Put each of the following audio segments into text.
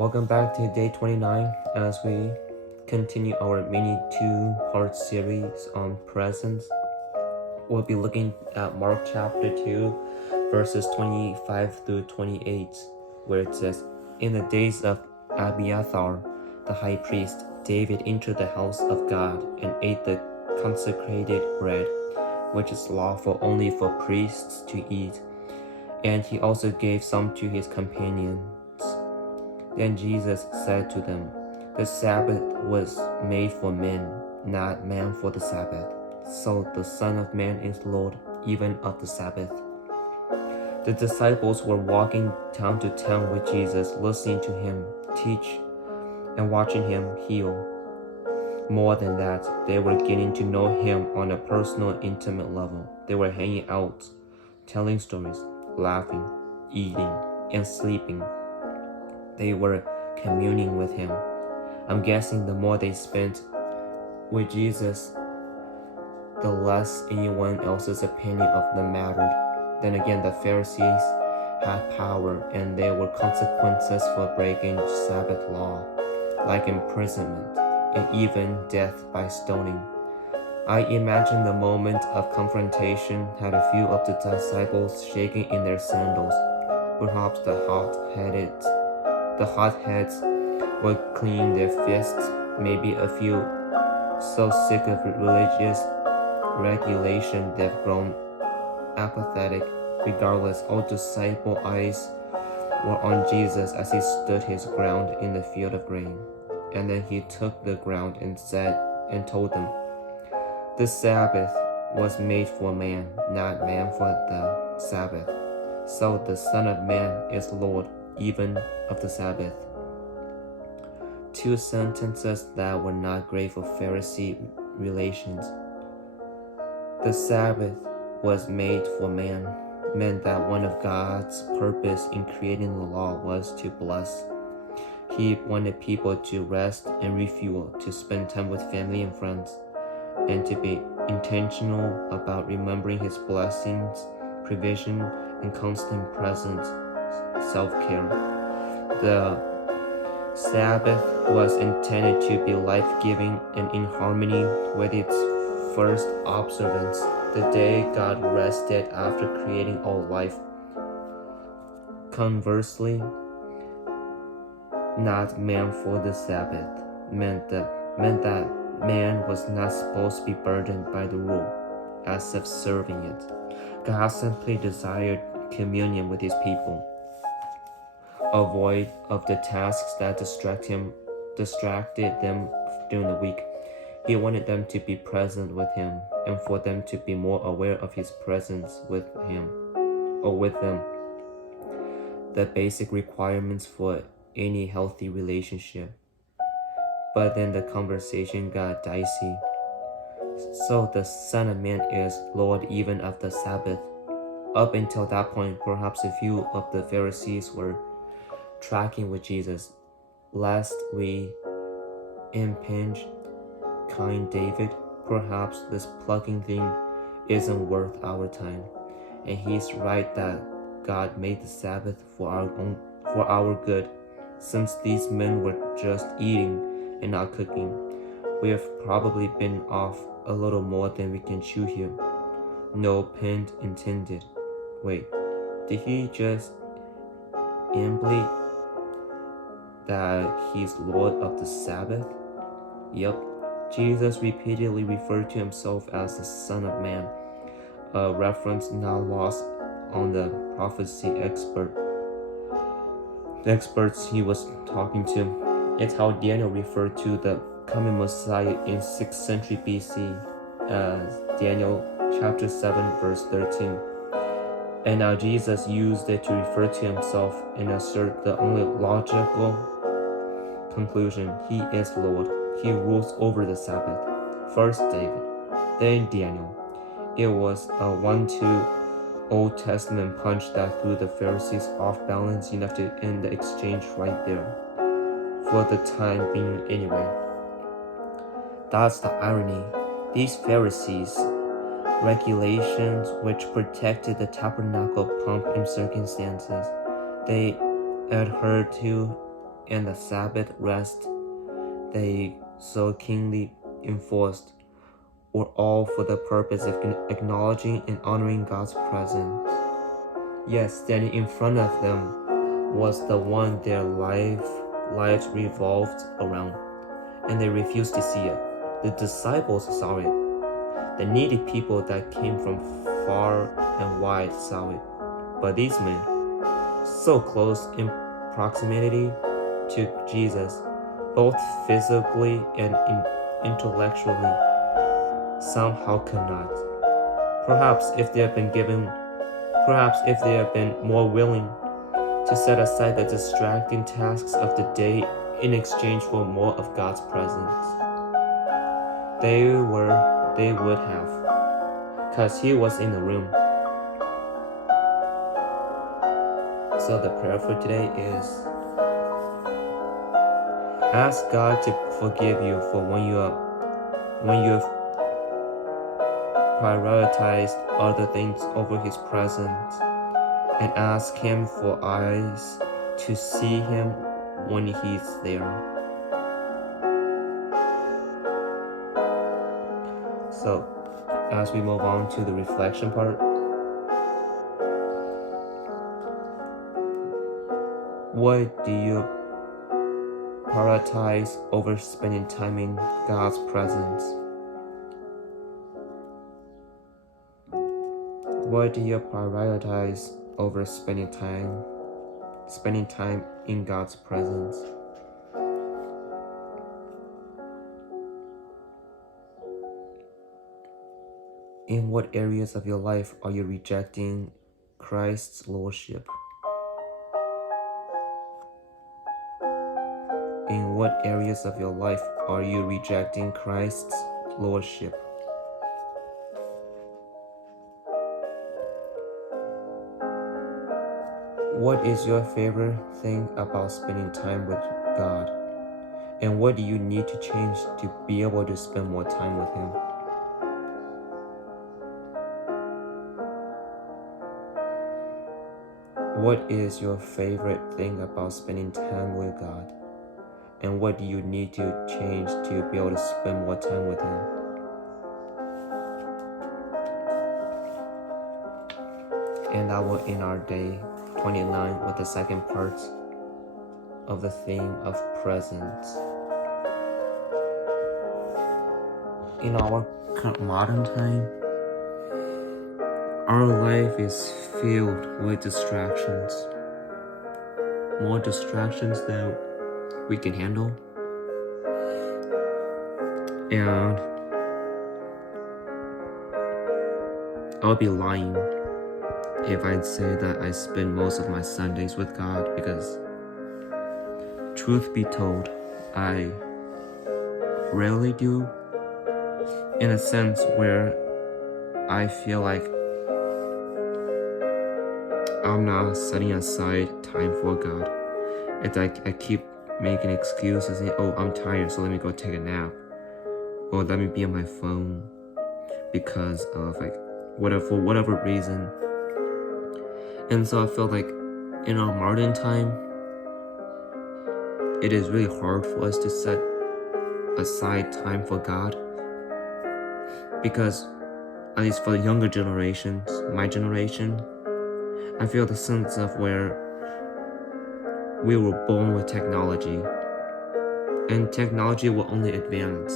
Welcome back to day 29 as we continue our mini two-part series on presence. We'll be looking at Mark chapter 2, verses 25 through 28, where it says, In the days of Abiathar, the high priest, David entered the house of God and ate the consecrated bread, which is lawful only for priests to eat, and he also gave some to his companions. Then Jesus said to them, The Sabbath was made for men, not man for the Sabbath. So the Son of Man is Lord even of the Sabbath. The disciples were walking town to town with Jesus, listening to him teach and watching him heal. More than that, they were getting to know him on a personal, intimate level. They were hanging out, telling stories, laughing, eating, and sleeping. They were communing with him. I'm guessing the more they spent with Jesus, the less anyone else's opinion of them mattered. Then again, the Pharisees had power, and there were consequences for breaking Sabbath law, like imprisonment and even death by stoning. I imagine the moment of confrontation had a few of the disciples shaking in their sandals. Perhaps the hotheads were cleaning their fists, maybe a few so sick of religious regulation they've grown apathetic. Regardless, all disciple eyes were on Jesus as he stood his ground in the field of grain. And then he took the ground and told them, The Sabbath was made for man, not man for the Sabbath. So the Son of Man is Lord even of the Sabbath. Two sentences that were not great for Pharisee relations. The Sabbath was made for man meant that one of God's purpose in creating the law was to bless. He wanted people to rest and refuel, to spend time with family and friends, and to be intentional about remembering his blessings, provision, and constant presence, self-care. The Sabbath was intended to be life-giving and in harmony with its first observance, the day God rested after creating all life. Conversely, not man for the Sabbath meant that man was not supposed to be burdened by the rule as if serving it. God simply desired communion with his people, avoid of the tasks that distracted them during the week. He wanted them to be present with him and for them to be more aware of his presence with him or with them. The basic requirements for any healthy relationship. But then the conversation got dicey. So the Son of Man is Lord even of the Sabbath. Up until that point, perhaps a few of the Pharisees were tracking with Jesus, lest we impinge kind David. Perhaps this plugging thing isn't worth our time. And he's right that God made the Sabbath for our good. Since these men were just eating and not cooking, we have probably been off a little more than we can chew here. No pun intended. Wait, did he just imply that he's Lord of the Sabbath? Yep, Jesus repeatedly referred to himself as the Son of Man, a reference not lost on the prophecy experts he was talking to. It's how Daniel referred to the coming Messiah in 6th century BC as Daniel chapter 7 verse 13. And now Jesus used it to refer to himself and assert the only logical conclusion: he is Lord. He rules over the Sabbath. First David, then Daniel. It was a 1-2 Old Testament punch that threw the Pharisees off balance enough to end the exchange right there. For the time being anyway. That's the irony. These Pharisees, regulations which protected the tabernacle pomp and circumstances, they adhered to and the Sabbath rest they so keenly enforced were all for the purpose of acknowledging and honoring God's presence. Yet standing in front of them was the one their lives revolved around, and they refused to see it. The disciples saw it. The needy people that came from far and wide saw it. But these men, so close in proximity to Jesus, both physically and intellectually, somehow could not. Perhaps if they had been more willing to set aside the distracting tasks of the day in exchange for more of God's presence, they would have, because He was in the room. So the prayer for today is, ask God to forgive you for when you have prioritized other things over His presence, and ask Him for eyes to see Him when He's there. So, as we move on to the reflection part, what do you prioritize over spending time in God's presence? What do you prioritize over spending time in God's presence? In what areas of your life are you rejecting Christ's lordship? In what areas of your life are you rejecting Christ's lordship? What is your favorite thing about spending time with God? And what do you need to change to be able to spend more time with Him? What is your favorite thing about spending time with God? And what do you need to change to be able to spend more time with Him? And that will end our day 29 with the second part of the theme of presence. In our modern time, our life is filled with distractions. More distractions than we can handle. And I'll be lying if I'd say that I spend most of my Sundays with God, because truth be told, I rarely do, in a sense where I feel like I'm not setting aside time for God. It's like I keep making excuses and, oh, I'm tired, so let me go take a nap, or let me be on my phone because of for whatever reason. And so I feel like in our modern time, it is really hard for us to set aside time for God, because at least for the younger generations, my generation, I feel the sense of where we were born with technology, and technology will only advance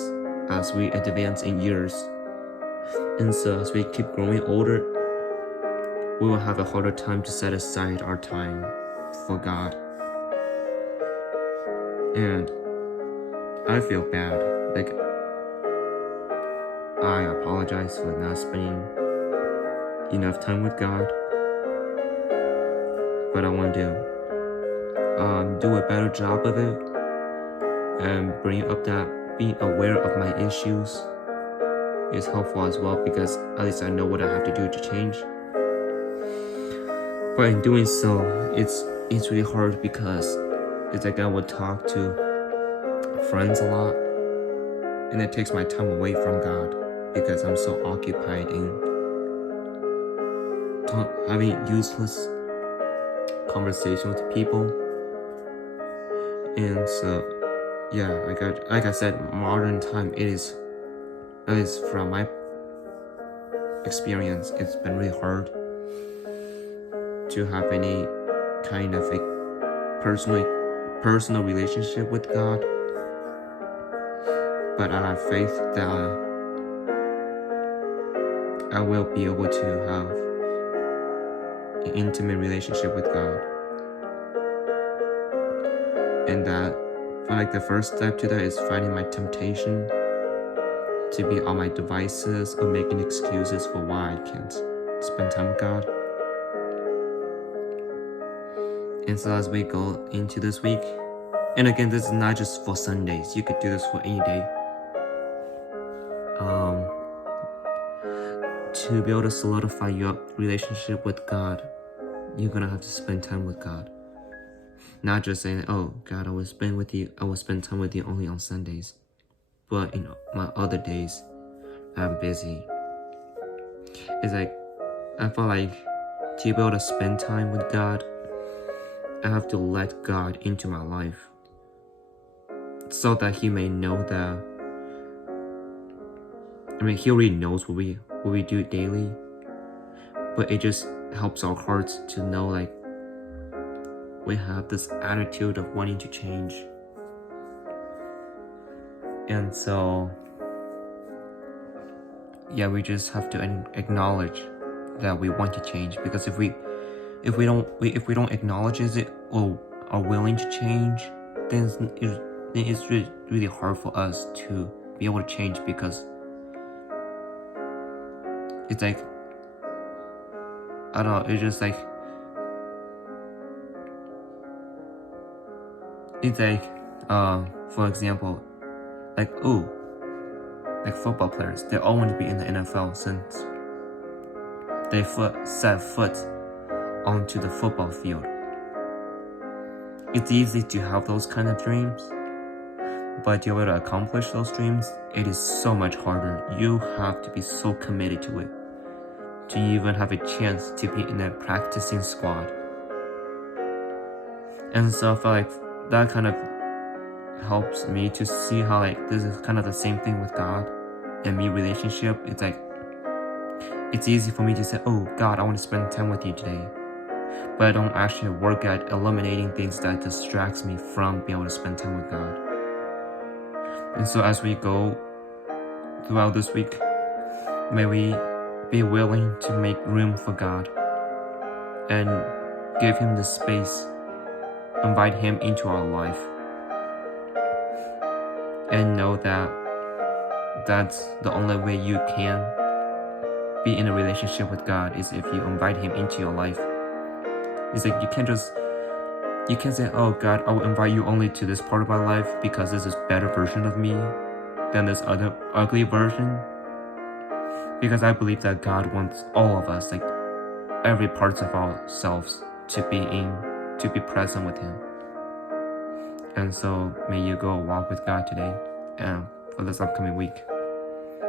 as we advance in years. And so as we keep growing older, we will have a harder time to set aside our time for God. And I feel bad. I apologize for not spending enough time with God, but I want to do a better job of it and bring up that being aware of my issues is helpful as well, because at least I know what I have to do to change. But in doing so, it's really hard, because it's like I would talk to friends a lot, and it takes my time away from God because I'm so occupied in having useless conversation with people. And so, yeah, like I said, modern time, it is from my experience, it's been really hard to have any kind of a personal relationship with God. But I have faith that I will be able to have an intimate relationship with God. And that, I feel like the first step to that is fighting my temptation to be on my devices or making excuses for why I can't spend time with God. And so as we go into this week, and again, this is not just for Sundays, you could do this for any day. To be able to solidify your relationship with God, you're gonna have to spend time with God. Not just saying, oh God, I will spend time with you only on Sundays. But in my other days, I'm busy. It's like, I feel like to be able to spend time with God, I have to let God into my life so that He may know that, He already knows what we do daily, but it just helps our hearts to know, like, we have this attitude of wanting to change. And so, yeah, we just have to acknowledge that we want to change, because if we don't acknowledge it or are willing to change, then it's really hard for us to be able to change, because it's like, I don't know, it's just like, it's like, for example, like football players, they all want to be in the NFL since they set foot onto the football field. It's easy to have those kind of dreams, but to be able to accomplish those dreams, it is so much harder. You have to be so committed to it to even have a chance to be in a practicing squad. And so I feel like that kind of helps me to see how, like, this is kind of the same thing with God and me relationship. It's like, it's easy for me to say, oh God, I want to spend time with you today, but I don't actually work at eliminating things that distracts me from being able to spend time with God. And so as we go throughout this week, may we be willing to make room for God and give Him the space, invite Him into our life, and know that that's the only way you can be in a relationship with God, is if you invite Him into your life. It's like, you can't say, oh God, I will invite you only to this part of my life because this is a better version of me than this other ugly version. Because I believe that God wants all of us, like every part of ourselves, to be present with Him. And so may you go walk with God today and for this upcoming week.